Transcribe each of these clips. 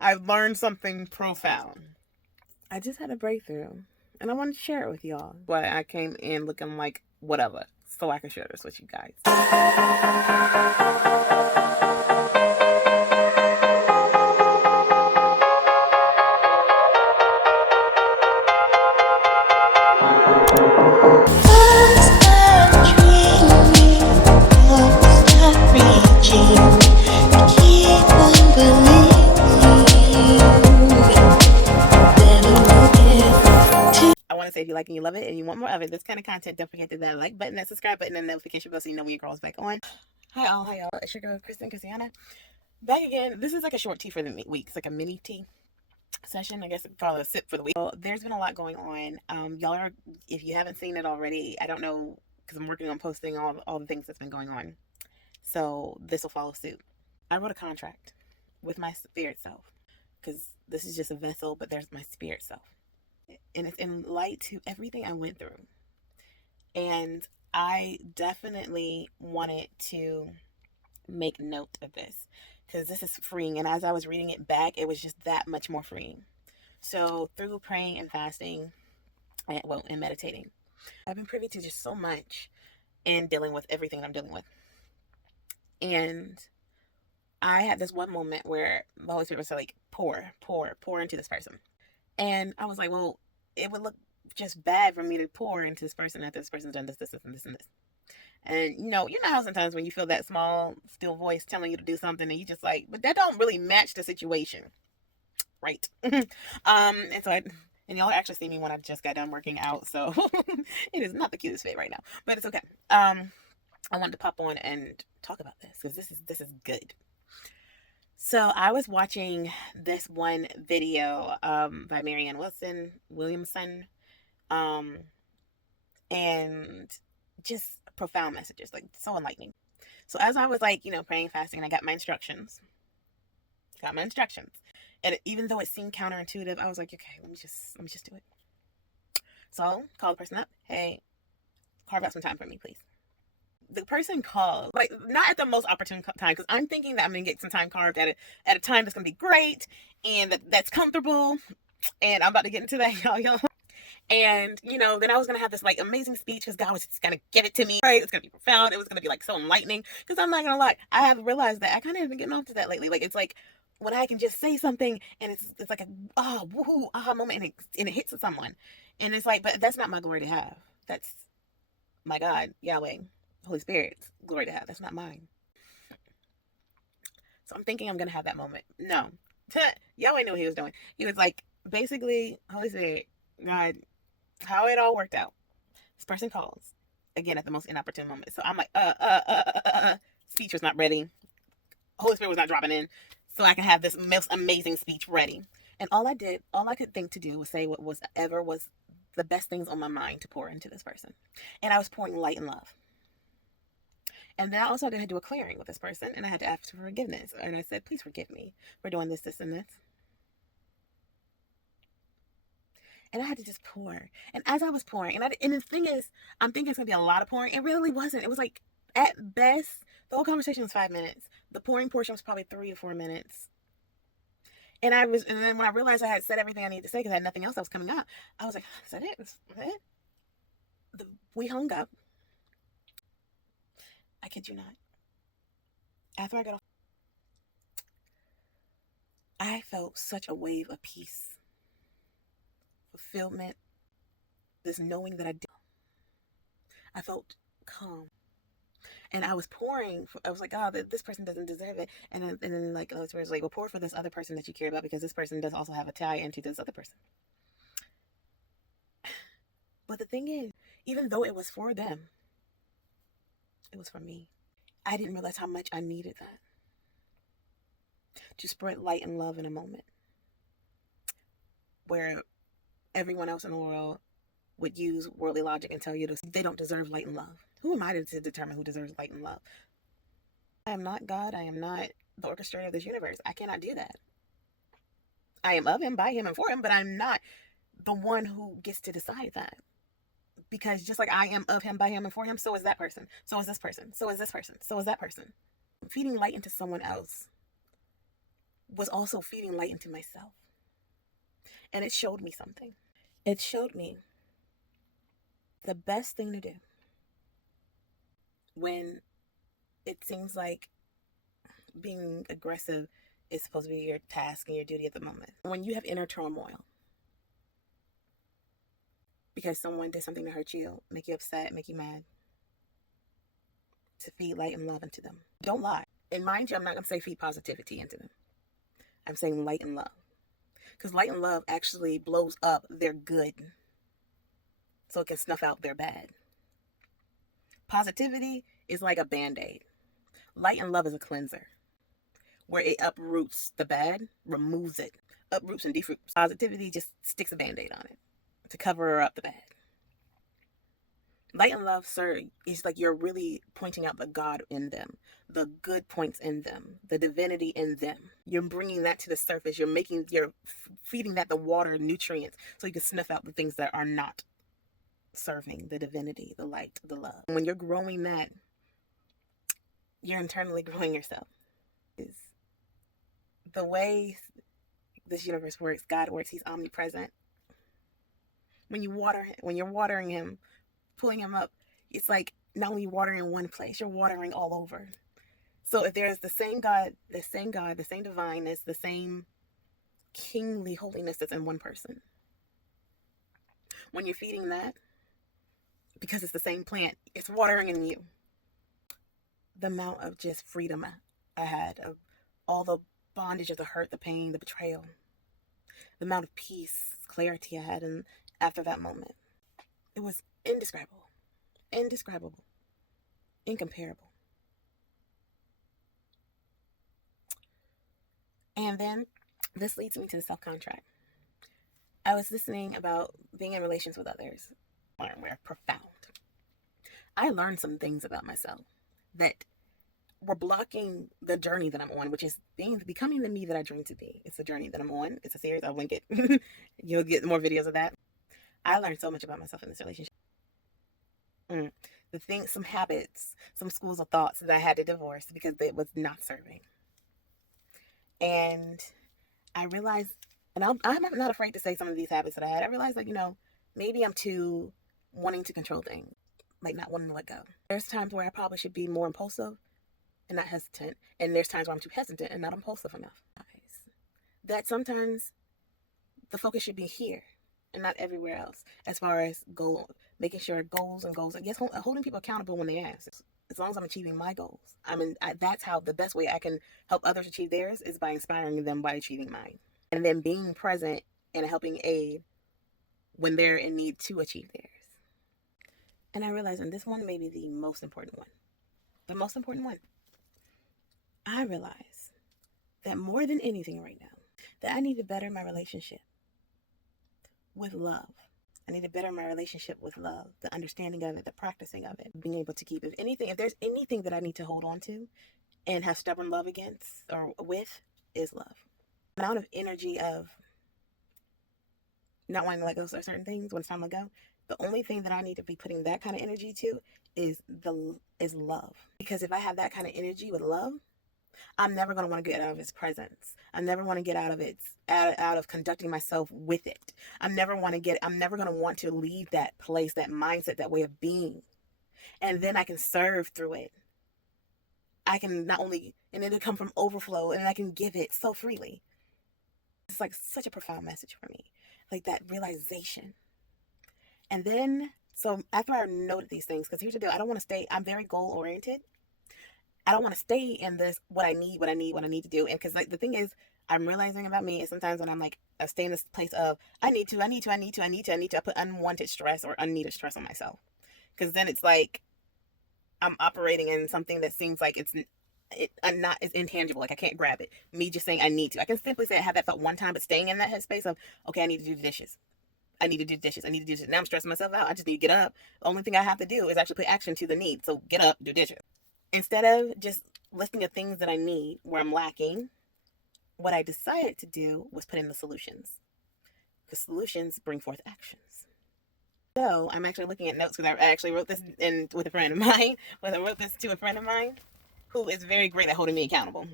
I've learned something profound. I just had a breakthrough, and I wanted to share it with y'all. But I came in looking like whatever, so I can share this with you guys. I want to say if you like and you love it and you want more of it, this kind of content, don't forget to hit that like button, that subscribe button, and notification bell so you know when your girl's back on. Hi all, it's your girl KrisTEAnna. Back again. This is like a short tea for the week. It's like a mini tea session, I guess. Call it a sip for the week. So there's been a lot going on. Y'all are, if you haven't seen it already, I don't know, because I'm working on posting all the things that's been going on. So this will follow suit. I wrote a contract with my spirit self, because this is just a vessel, but there's my spirit self. And it's in light to everything I went through. And I definitely wanted to make note of this because this is freeing. And as I was reading it back, it was just that much more freeing. So through praying and fasting, and meditating, I've been privy to just so much and dealing with everything I'm dealing with. And I had this one moment where the Holy Spirit was like, pour into this person. And I was like, well, it would look just bad for me to pour into this person after this person's done this, and this, and this. And you know how sometimes when you feel that small, still voice telling you to do something, and you just like, but that don't really match the situation, right? And y'all actually see me when I just got done working out, so it is not the cutest fit right now, but it's okay. I wanted to pop on and talk about this because this is good. So I was watching this one video by Marianne Williamson, and just profound messages, like so enlightening. So as I was like, praying, fasting, and I got my instructions. And even though it seemed counterintuitive, I was like, okay, let me just do it. So called the person up. Hey, carve out some time for me, please. The person called, like, not at the most opportune time, because I'm thinking that I'm going to get some time carved at a time that's going to be great and that's comfortable. And I'm about to get into that, y'all. And, then I was going to have this, like, amazing speech because God was just going to give it to me, right? It's going to be profound. It was going to be, like, so enlightening. Because I'm not going to lie, I have realized that I kind of have been getting off to that lately. Like, it's like when I can just say something and it's like a, woohoo, aha moment and it hits someone. And it's like, but that's not my glory to have. That's my God, Yahweh, Holy Spirit's glory to have. That's not mine. So I'm thinking I'm going to have that moment. No. Yahweh knew what he was doing. He was like, basically, Holy Spirit, God, how it all worked out. This person calls again at the most inopportune moment. So I'm like, speech was not ready. Holy Spirit was not dropping in, so I can have this most amazing speech ready. And all I could think to do was say what was the best things on my mind to pour into this person. And I was pouring light and love. And then I also had to do a clearing with this person, and I had to ask for forgiveness. And I said, please forgive me for doing this, and this. And I had to just pour. And as I was pouring, and the thing is, I'm thinking it's going to be a lot of pouring. It really wasn't. It was like, at best, the whole conversation was 5 minutes. The pouring portion was probably 3 to 4 minutes. And then when I realized I had said everything I needed to say because I had nothing else that was coming up, I was like, is that it? Is that it? We hung up. I kid you not. After I got off, I felt such a wave of peace, fulfillment, this knowing that I felt calm. And I was pouring. I was like, oh, this person doesn't deserve it. And then like, oh, it's like, well, pour for this other person that you care about because this person does also have a tie into this other person. But the thing is, even though it was for them, it was for me. I didn't realize how much I needed that. To spread light and love in a moment where everyone else in the world would use worldly logic and tell you they don't deserve light and love. Who am I to determine who deserves light and love? I am not God. I am not the orchestrator of this universe. I cannot do that. I am of him, by him, and for him, but I'm not the one who gets to decide that. Because just like I am of him, by him, and for him, so is that person. So is this person. So is this person. So is that person. Feeding light into someone else was also feeding light into myself. And it showed me something. It showed me the best thing to do when it seems like being aggressive is supposed to be your task and your duty at the moment. When you have inner turmoil because someone did something to hurt you, make you upset, make you mad, to feed light and love into them. Don't lie. And mind you, I'm not going to say feed positivity into them. I'm saying light and love. Because light and love actually blows up their good so it can snuff out their bad. Positivity is like a band-aid. Light and love is a cleanser where it uproots the bad, removes it, uproots and defroots. Positivity just sticks a band-aid on it to cover up the bad. Light and love, sir, is like you're really pointing out the God in them, the good points in them, the divinity in them. You're bringing that to the surface. You're feeding that the water, nutrients, so you can snuff out the things that are not serving the divinity, the light, the love. When you're growing that, you're internally growing yourself. Is the way this universe works, God works. He's omnipresent. When you're watering him, pulling him up, it's like not only watering in one place, you're watering all over. So if there's the same God, the same divineness, the same kingly holiness that's in one person, when you're feeding that, because it's the same plant, it's watering in you. The amount of just freedom I had, of all the bondage of the hurt, the pain, the betrayal, the amount of peace, clarity I had, and after that moment, it was indescribable, incomparable. And then this leads me to the self-contract. I was listening about being in relations with others. We're profound. I learned some things about myself that were blocking the journey that I'm on, which is becoming the me that I dream to be. It's a journey that I'm on. It's a series. I'll link it. You'll get more videos of that. I learned so much about myself in this relationship. The things, some habits, some schools of thoughts that I had to divorce because it was not serving. And I realized, and I'm not afraid to say some of these habits that I had. I realized that, maybe I'm too wanting to control things, like not wanting to let go. There's times where I probably should be more impulsive and not hesitant. And there's times where I'm too hesitant and not impulsive enough. That sometimes the focus should be here and not everywhere else, as far as making sure goals. And yes, holding people accountable when they ask. As long as I'm achieving my goals. That's how the best way I can help others achieve theirs is by inspiring them by achieving mine. And then being present and helping aid when they're in need to achieve theirs. And I realized, and this one may be the most important one. The most important one. I realize that more than anything right now, that I need to better my relationship with love. I need to better my relationship with love, the understanding of it, the practicing of it, being able to keep it. If there's anything that I need to hold on to and have stubborn love against or with, is love. The amount of energy of not wanting to let go of certain things when it's time to let go, the only thing that I need to be putting that kind of energy to is love. Because if I have that kind of energy with love, I'm never going to want to get out of its presence. I never want to get out of conducting myself with it. I'm never going to want to leave that place, that mindset, that way of being. And then I can serve through it. I can and it'll come from overflow, and I can give it so freely. It's like such a profound message for me. Like that realization. And then, so after I noted these things, because here's the deal, I'm very goal oriented. I don't want to stay in this, what I need to do. And because the thing is, I'm realizing about me is sometimes when I'm like, I stay in this place of, I need to, I put unwanted stress or unneeded stress on myself. Because then it's like, I'm operating in something that seems like it's intangible. Like I can't grab it. Me just saying I need to. I can simply say I had that thought one time, but staying in that headspace of, okay, I need to do the dishes. I need to do dishes. Now I'm stressing myself out. I just need to get up. The only thing I have to do is actually put action to the need. So get up, do dishes. Instead of just listing of things that I need where I'm lacking, what I decided to do was put in the solutions. Because solutions bring forth actions. So I'm actually looking at notes because I actually wrote this with a friend of mine. I wrote this to a friend of mine who is very great at holding me accountable.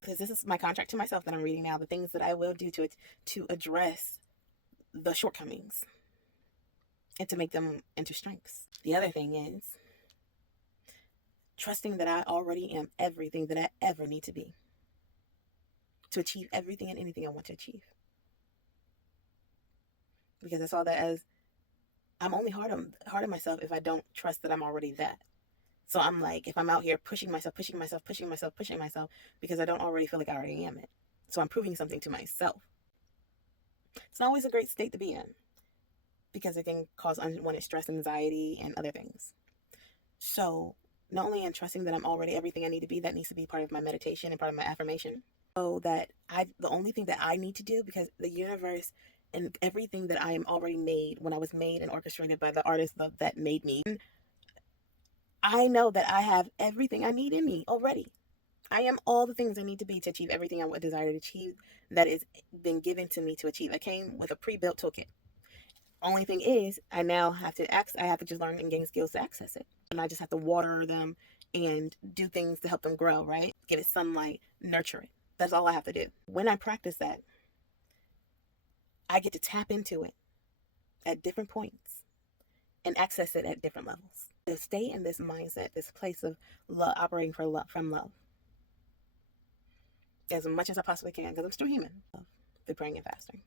because this is my contract to myself that I'm reading now, the things that I will do to address the shortcomings and to make them into strengths. The other thing is trusting that I already am everything that I ever need to be to achieve everything and anything I want to achieve. Because I saw that as I'm only hard on myself if I don't trust that I'm already that. So I'm like, if I'm out here pushing myself because I don't already feel like I already am it. So I'm proving something to myself. It's not always a great state to be in because it can cause unwanted stress, anxiety, and other things. So not only in trusting that I'm already everything I need to be, that needs to be part of my meditation and part of my affirmation. So that the only thing that I need to do, because the universe and everything that I am already made when I was made and orchestrated by the artist that made me, I know that I have everything I need in me already. I am all the things I need to be to achieve everything I would desire to achieve that is been given to me to achieve. I came with a pre-built toolkit. Only thing is, I have to just learn and gain skills to access it. And I just have to water them and do things to help them grow, right? Give it sunlight, nurture it. That's all I have to do. When I practice that, I get to tap into it at different points and access it at different levels. To stay in this mindset, this place of love, operating from love, as much as I possibly can, because I'm still human, through praying and fasting.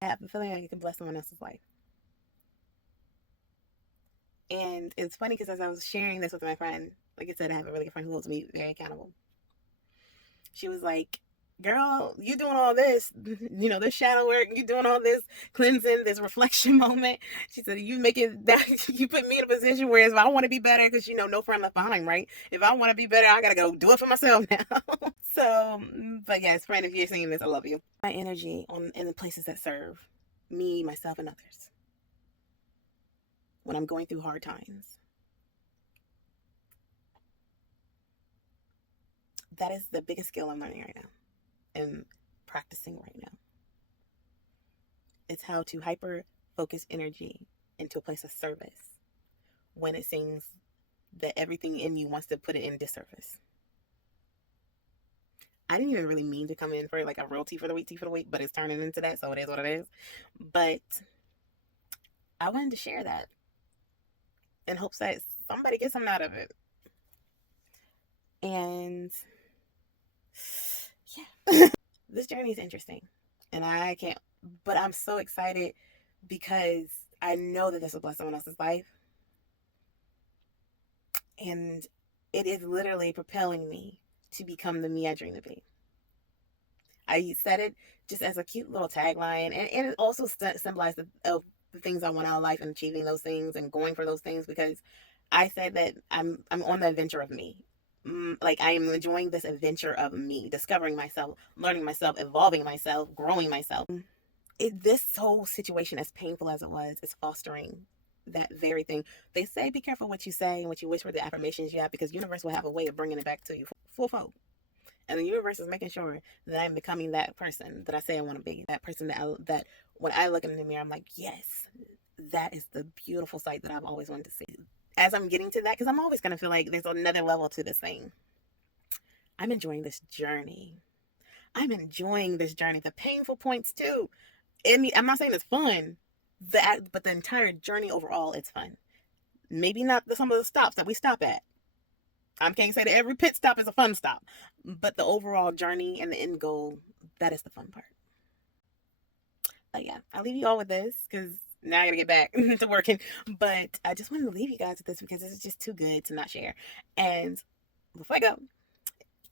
I have the feeling like you can bless someone else's life. And it's funny because as I was sharing this with my friend, like I said, I have a really good friend who holds me very accountable. She was like, girl, you doing all this, this shadow work, you doing all this cleansing, this reflection moment. She said, you put me in a position where if I want to be better, because no friend left behind, right? If I want to be better, I got to go do it for myself now. So, but yes, friend, if you're seeing this, I love you. My energy in the places that serve me, myself, and others. When I'm going through hard times. That is the biggest skill I'm learning right now and practicing right now. It's how to hyper focus energy into a place of service when it seems that everything in you wants to put it in disservice. I didn't even really mean to come in for like a real tea for the week, but it's turning into that, so it is what it is. But I wanted to share that in hopes that somebody gets something out of it. And yeah, this journey is interesting, and but I'm so excited because I know that this will bless someone else's life, and it is literally propelling me to become the me I dream to be. I said it just as a cute little tagline, and it also symbolized the things I want out of life and achieving those things and going for those things, because I said that I'm on the adventure of me. Like I am enjoying this adventure of me, discovering myself, learning myself, evolving myself, growing myself. This whole situation, as painful as it was, is fostering that very thing. They say be careful what you say and what you wish for, the affirmations you have, because the universe will have a way of bringing it back to you fourfold. And the universe is making sure that I'm becoming that person that I say I want to be. That person that when I look in the mirror, I'm like, yes, that is the beautiful sight that I've always wanted to see. As I'm getting to that, because I'm always going to feel like there's another level to this thing. I'm enjoying this journey. The painful points too. I'm not saying it's fun, but the entire journey overall, it's fun. Maybe not some of the stops that we stop at. I can't say that every pit stop is a fun stop, but the overall journey and the end goal, that is the fun part. But yeah, I'll leave you all with this because now I gotta get back to working. But I just wanted to leave you guys with this because this is just too good to not share. And before I go,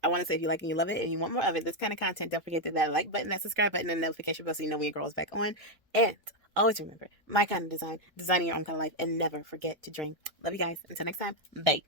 I want to say if you like and you love it and you want more of it, this kind of content, don't forget that like button, that subscribe button, and notification bell so you know when your girl is back on. And always remember, my kind of design, designing your own kind of life, and never forget to dream. Love you guys. Until next time, bye.